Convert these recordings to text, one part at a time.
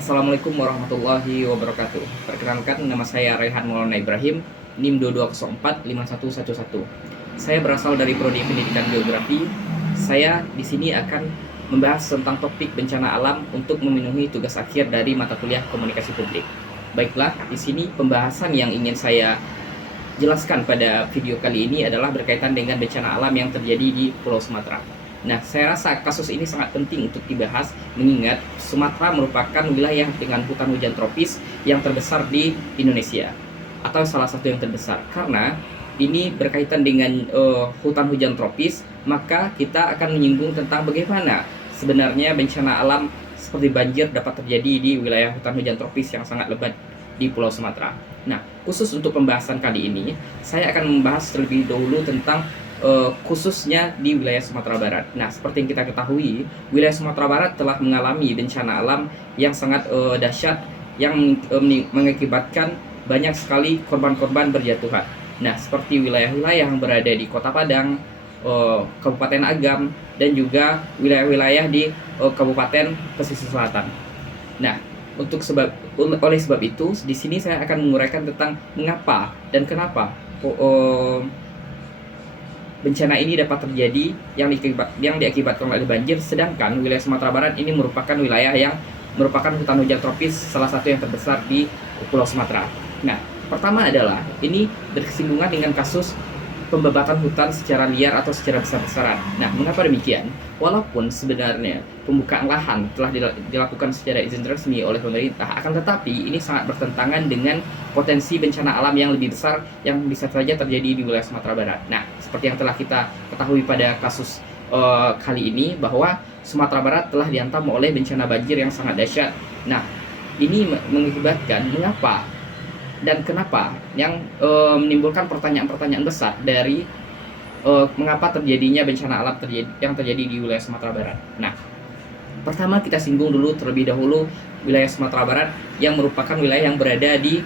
Assalamualaikum warahmatullahi wabarakatuh. Perkenalkan, nama saya Rehan Maulana Ibrahim, NIM 22045111. Saya berasal dari Prodi Pendidikan Geografi. Saya di sini akan membahas tentang topik bencana alam untuk memenuhi tugas akhir dari mata kuliah Komunikasi Publik. Baiklah, di sini pembahasan yang ingin saya jelaskan pada video kali ini adalah berkaitan dengan bencana alam yang terjadi di Pulau Sumatera. Nah, saya rasa kasus ini sangat penting untuk dibahas mengingat Sumatera merupakan wilayah dengan hutan hujan tropis yang terbesar di Indonesia atau salah satu yang terbesar. Karena ini berkaitan dengan hutan hujan tropis, maka kita akan menyinggung tentang bagaimana sebenarnya bencana alam seperti banjir dapat terjadi di wilayah hutan hujan tropis yang sangat lebat di Pulau Sumatera. Nah, khusus untuk pembahasan kali ini, saya akan membahas terlebih dahulu tentang khususnya di wilayah Sumatera Barat. Nah, seperti yang kita ketahui, wilayah Sumatera Barat telah mengalami bencana alam yang sangat dahsyat yang mengakibatkan banyak sekali korban-korban berjatuhan. Nah, seperti wilayah-wilayah yang berada di Kota Padang, Kabupaten Agam, dan juga wilayah-wilayah di Kabupaten Pesisir Selatan. Nah, oleh sebab itu, di sini saya akan menguraikan tentang mengapa dan kenapa bencana ini dapat terjadi yang diakibatkan oleh banjir, sedangkan wilayah Sumatera Barat ini merupakan wilayah yang merupakan hutan hujan tropis salah satu yang terbesar di Pulau Sumatera. Nah, pertama adalah ini bersinggungan dengan kasus pembebatan hutan secara liar atau secara besar-besaran. Nah, mengapa demikian? Walaupun sebenarnya pembukaan lahan telah dilakukan secara izin resmi oleh pemerintah, akan tetapi ini sangat bertentangan dengan potensi bencana alam yang lebih besar yang bisa saja terjadi di wilayah Sumatera Barat. Nah, seperti yang telah kita ketahui pada kasus kali ini, bahwa Sumatera Barat telah dihantam oleh bencana banjir yang sangat dahsyat. Nah, ini mengakibatkan mengapa dan kenapa yang menimbulkan pertanyaan-pertanyaan besar dari mengapa terjadinya bencana alam yang terjadi di wilayah Sumatera Barat. Nah, pertama kita singgung dulu terlebih dahulu wilayah Sumatera Barat yang merupakan wilayah yang berada di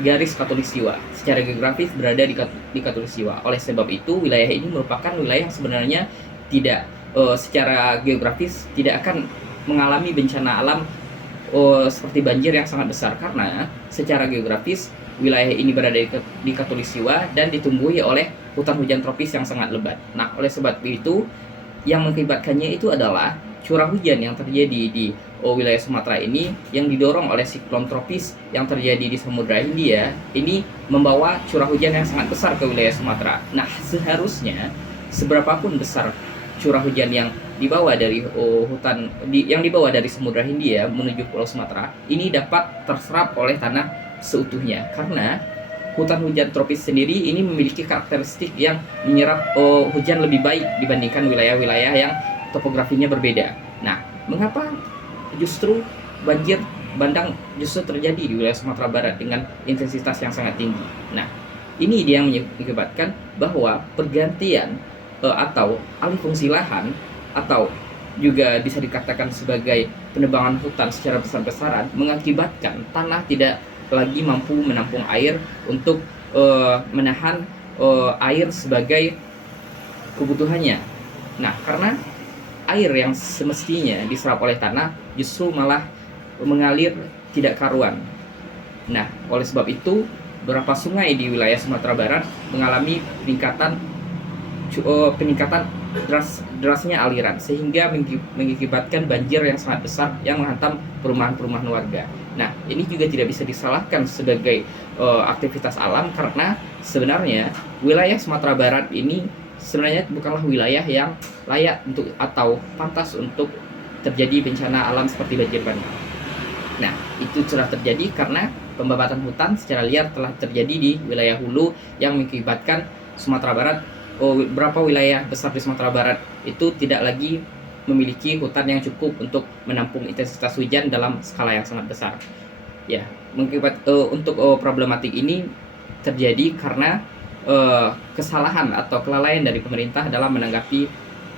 garis khatulistiwa, secara geografis berada di khatulistiwa. Oleh sebab itu, wilayah ini merupakan wilayah yang sebenarnya tidak secara geografis tidak akan mengalami bencana alam seperti banjir yang sangat besar, karena secara geografis wilayah ini berada di khatulistiwa dan ditumbuhi oleh hutan hujan tropis yang sangat lebat. Nah, oleh sebab itu yang mengakibatkannya itu adalah curah hujan yang terjadi di wilayah Sumatera ini yang didorong oleh siklon tropis yang terjadi di Samudra Hindia ini membawa curah hujan yang sangat besar ke wilayah Sumatera. Nah, seharusnya seberapapun besar curah hujan yang dibawa dari yang dibawa dari Samudra Hindia menuju Pulau Sumatera ini dapat terserap oleh tanah seutuhnya, karena hutan hujan tropis sendiri ini memiliki karakteristik yang menyerap hujan lebih baik dibandingkan wilayah-wilayah yang topografinya berbeda. Nah, mengapa justru banjir bandang justru terjadi di wilayah Sumatera Barat dengan intensitas yang sangat tinggi? Nah, ini dia yang menyebabkan bahwa pergantian atau alih fungsi lahan, atau juga bisa dikatakan sebagai penebangan hutan secara besar-besaran, mengakibatkan tanah tidak lagi mampu menampung air untuk menahan air sebagai kebutuhannya. Nah, karena air yang semestinya diserap oleh tanah justru malah mengalir tidak karuan. Nah, oleh sebab itu beberapa sungai di wilayah Sumatera Barat mengalami peningkatan derasnya aliran, sehingga mengakibatkan banjir yang sangat besar yang menghantam perumahan-perumahan warga. Nah, ini juga tidak bisa disalahkan sebagai aktivitas alam, karena sebenarnya wilayah Sumatera Barat ini sebenarnya bukanlah wilayah yang layak untuk atau pantas untuk terjadi bencana alam seperti banjir bandang. Nah, itu telah terjadi karena pembabatan hutan secara liar telah terjadi di wilayah hulu yang mengakibatkan Sumatera Barat, beberapa wilayah besar di Sumatera Barat itu tidak lagi memiliki hutan yang cukup untuk menampung intensitas hujan dalam skala yang sangat besar. Ya, untuk problematik ini terjadi karena kesalahan atau kelalaian dari pemerintah dalam menanggapi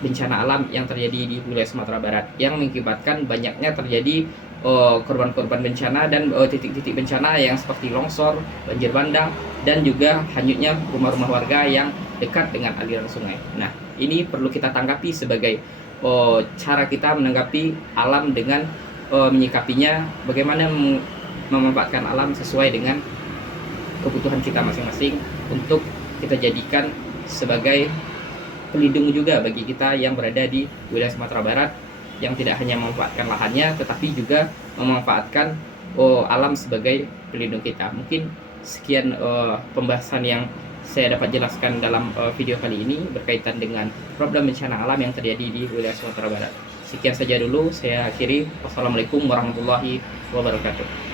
bencana alam yang terjadi di wilayah Sumatera Barat, yang mengakibatkan banyaknya terjadi korban-korban bencana dan titik-titik bencana yang seperti longsor, banjir bandang, dan juga hanyutnya rumah-rumah warga yang dekat dengan aliran sungai. Nah, ini perlu kita tanggapi sebagai cara kita menanggapi alam dengan menyikapinya, bagaimana memanfaatkan alam sesuai dengan kebutuhan kita masing-masing untuk kita jadikan sebagai pelindung juga bagi kita yang berada di wilayah Sumatera Barat, yang tidak hanya memanfaatkan lahannya tetapi juga memanfaatkan alam sebagai pelindung kita. Mungkin sekian pembahasan yang saya dapat jelaskan dalam video kali ini berkaitan dengan problem bencana alam yang terjadi di wilayah Sumatera Barat. Sekian saja dulu, saya akhiri. Wassalamualaikum warahmatullahi wabarakatuh.